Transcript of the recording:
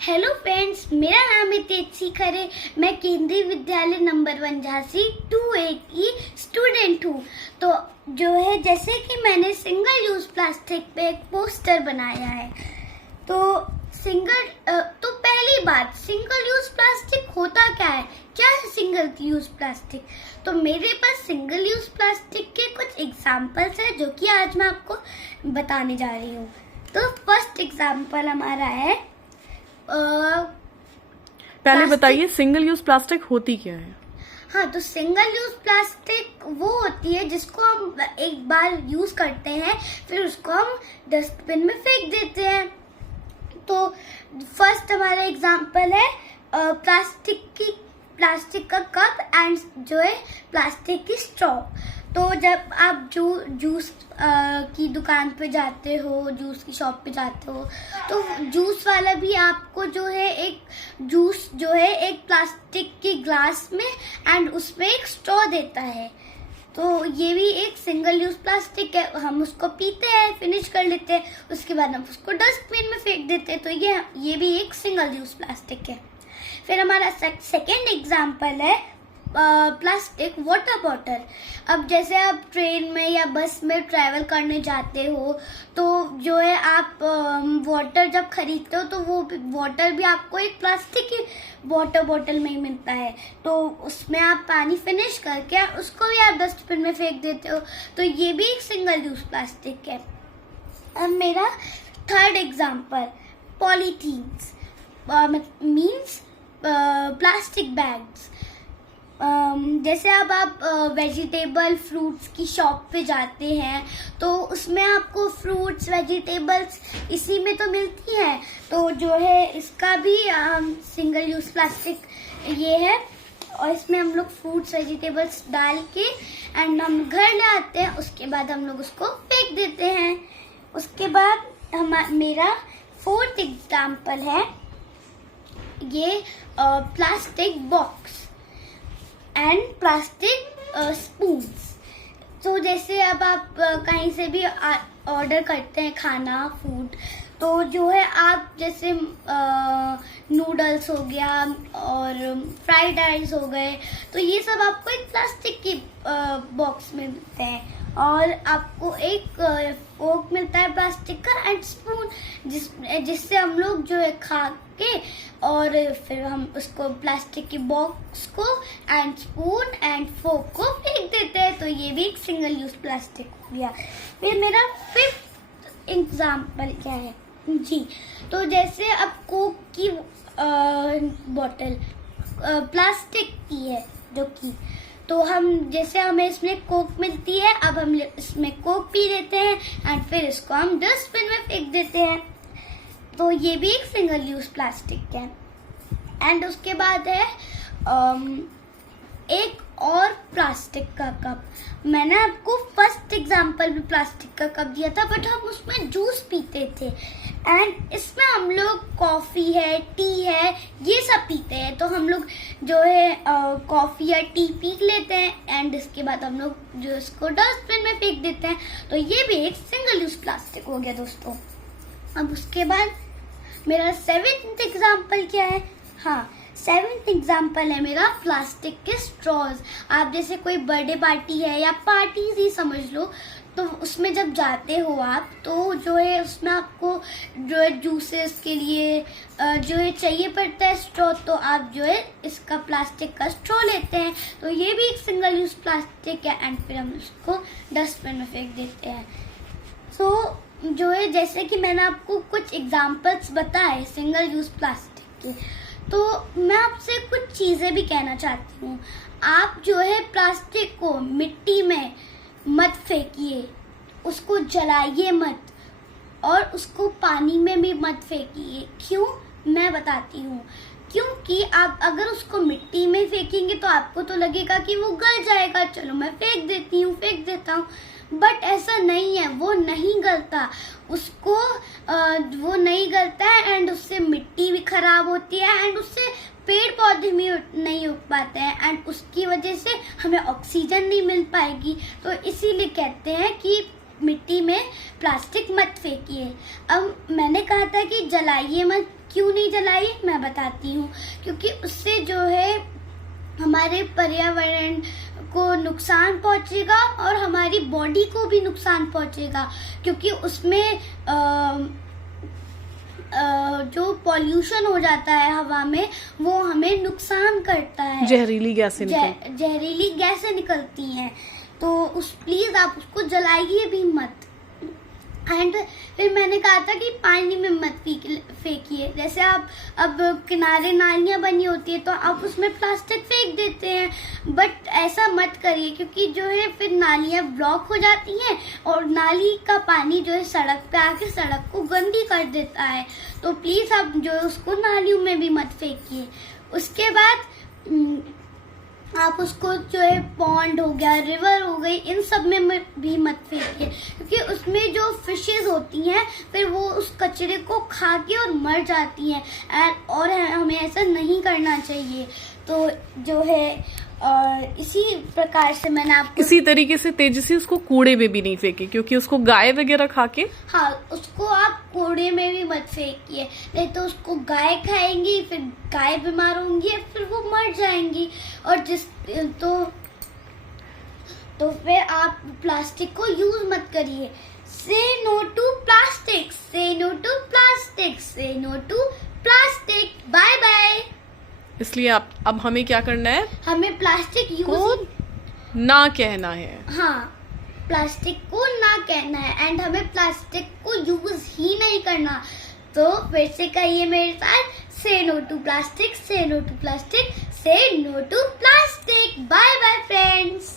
Hello friends, मेरा नाम है तेजसी खरे। मैं केंद्रीय विद्यालय नंबर 1 झांसी 2A की स्टूडेंट हूँ। तो जो है जैसे कि मैंने सिंगल यूज प्लास्टिक पे एक पोस्टर बनाया है। तो पहली बात, सिंगल यूज प्लास्टिक होता क्या है? क्या है सिंगल यूज प्लास्टिक? तो मेरे पास सिंगल यूज प्लास्टिक के कुछ एग्जांपल्स है जो कि आज मैं आपको बताने जा रही हूँ। तो फर्स्ट एग्जांपल हमारा है, पहले बताइए सिंगल यूज प्लास्टिक होती क्या है? हाँ, तो सिंगल यूज प्लास्टिक वो होती है जिसको हम एक बार यूज करते हैं, फिर उसको हम डस्टबिन में फेंक देते हैं। तो फर्स्ट हमारा एग्जांपल है प्लास्टिक का कप एंड जो है प्लास्टिक की स्ट्रॉ। तो जब आप जूस की दुकान पे जाते हो, जूस की शॉप पे जाते हो, तो जूस वाला भी आपको जो है एक जूस जो है एक प्लास्टिक के ग्लास में एंड उसमें एक स्ट्रॉ देता है। तो ये भी एक सिंगल यूज प्लास्टिक है। हम उसको पीते हैं, फिनिश कर लेते हैं, उसके बाद हम उसको डस्टबिन में फेंक देते हैं। तो ये भी एक सिंगल यूज प्लास्टिक है। फिर हमारा सेकेंड एग्जाम्पल है प्लास्टिक वाटर बॉटल। अब जैसे आप ट्रेन में या बस में ट्रैवल करने जाते हो, तो जो है आप वाटर जब खरीदते हो तो वो वाटर भी आपको एक प्लास्टिक की वाटर बॉटल में ही मिलता है। तो उसमें आप पानी फिनिश करके उसको भी आप डस्टबिन में फेंक देते हो। तो ये भी एक सिंगल यूज प्लास्टिक है। अब मेरा third example, polythenes means plastic bags. जैसे अब आप वेजिटेबल फ्रूट्स की शॉप पे जाते हैं, तो उसमें आपको फ्रूट्स वेजिटेबल्स इसी में तो मिलती हैं। तो जो है इसका भी सिंगल यूज प्लास्टिक ये है, और इसमें हम लोग फ्रूट्स वेजिटेबल्स डाल के एंड हम घर ले आते हैं। उसके बाद हम लोग उसको फेंक देते हैं। उसके बाद मेरा फोर्थ एग्जाम्पल है ये plastic box and plastic spoons. तो जैसे अब आप कहीं से भी ऑर्डर करते हैं खाना, फूड, तो जो है आप जैसे नूडल्स हो गया और फ्राइड राइस हो गए, तो ये सब आपको एक प्लास्टिक की बॉक्स में मिलते हैं। और आपको एक फोक मिलता है प्लास्टिक का एंड स्पून, जिससे हम लोग जो है खा के और फिर हम उसको प्लास्टिक की बॉक्स को एंड स्पून एंड फोक को फेंक देते हैं। तो ये भी एक सिंगल यूज प्लास्टिक हो गया। फिर मेरा फिफ्थ एग्जाम्पल क्या है जी, तो जैसे अब कोक की बॉटल प्लास्टिक की है जो कि, तो हमें इसमें कोक मिलती है, अब हम इसमें कोक पी लेते हैं एंड फिर इसको हम डस्टबिन में फेंक देते हैं। तो ये भी एक सिंगल यूज प्लास्टिक है। एंड उसके बाद है एक और प्लास्टिक का कप। मैंने आपको फर्स्ट एग्जांपल भी प्लास्टिक का कप दिया था, बट हम उसमें जूस पीते थे एंड इसमें हम लोग कॉफी है, टी है, ये सब पीते हैं। तो हम लोग जो है कॉफी या टी पी लेते हैं एंड इसके बाद हम लोग जो इसको डस्टबिन में फेंक देते हैं। तो ये भी एक सिंगल यूज प्लास्टिक हो गया दोस्तों। अब उसके बाद मेरा सेवेंथ एग्जाम्पल क्या है? हाँ, सेवेंथ एग्जाम्पल है मेरा प्लास्टिक के स्ट्रॉज। आप जैसे कोई बर्थडे पार्टी है या पार्टीज ही समझ लो, तो उसमें जब जाते हो आप, तो जो है उसमें आपको जो है जूसेस के लिए जो है चाहिए पड़ता है स्ट्रॉ। तो आप जो है इसका प्लास्टिक का स्ट्रॉ लेते हैं। तो ये भी एक सिंगल यूज प्लास्टिक है एंड फिर हम उसको डस्टबिन में फेंक देते हैं। तो जो है जैसे कि मैंने आपको कुछ एग्जाम्पल्स बताए सिंगल यूज प्लास्टिक के, तो मैं आपसे कुछ चीजें भी कहना चाहती हूँ। आप जो है प्लास्टिक को मिट्टी में मत फेंकिए, उसको जलाइए मत, और उसको पानी में भी मत फेंकिए। क्यों? मैं बताती हूँ। क्योंकि आप अगर उसको मिट्टी में फेंकेंगे तो आपको तो लगेगा कि वो गल जाएगा, चलो मैं फेंक देता हूँ, बट ऐसा नहीं है। वो नहीं गलता, वो नहीं गलता है एंड उससे मिट्टी भी खराब होती है एंड उससे पेड़ पौधे भी नहीं उग पाते हैं एंड उसकी वजह से हमें ऑक्सीजन नहीं मिल पाएगी। तो इसीलिए कहते हैं कि मिट्टी में प्लास्टिक मत फेंकिए। अब मैंने कहा था कि जलाइए मत, क्यों नहीं जलाइए, मैं बताती हूँ। क्योंकि उससे जो है हमारे पर्यावरण को नुकसान पहुंचेगा और हमारी बॉडी को भी नुकसान पहुंचेगा, क्योंकि उसमें जो पॉल्यूशन हो जाता है हवा में वो हमें नुकसान करता है। जहरीली गैसें निकलती जहरीली गैसें निकलती हैं, तो प्लीज आप उसको जलाइए भी मत। एंड फिर मैंने कहा था कि पानी में मत फेंकिए। जैसे आप अब किनारे नालियाँ बनी होती है तो आप उसमें प्लास्टिक फेंक देते हैं, बट ऐसा मत करिए, क्योंकि जो है फिर नालियाँ ब्लॉक हो जाती हैं और नाली का पानी जो है सड़क पे आके सड़क को गंदी कर देता है। तो प्लीज आप जो है उसको नालियों में भी मत फेंकिए। उसके बाद आप उसको जो है पॉन्ड हो गया, रिवर हो गई, इन सब में भी मत फेंकिए, क्योंकि उसमें जो फिशेस होती हैं फिर वो उस कचरे को खा के और मर जाती हैं, और हमें ऐसा नहीं करना चाहिए। तो जो है इसी प्रकार से मैंने आपको इसी तरीके से तेजस्वी उसको कूड़े में भी नहीं फेंके, क्योंकि उसको गाय वगैरह खा के। हाँ, उसको आप कूड़े में भी मत फेंकिए, नहीं तो उसको गाय खाएंगी, फिर गाय बीमार होंगी, फिर वो मर जाएंगी। और तो फिर आप प्लास्टिक को यूज मत करिए। Say no to plastic, say no to plastic, say no to plastic. Bye bye. इसलिए अब हमें क्या करना है? हमें प्लास्टिक को यूज ना कहना है। हाँ, प्लास्टिक को ना कहना है, एंड हमें प्लास्टिक को यूज ही नहीं करना। तो फिर से कहिए मेरे साथ, say no to plastic, say no to plastic, say no to plastic. Bye bye friends.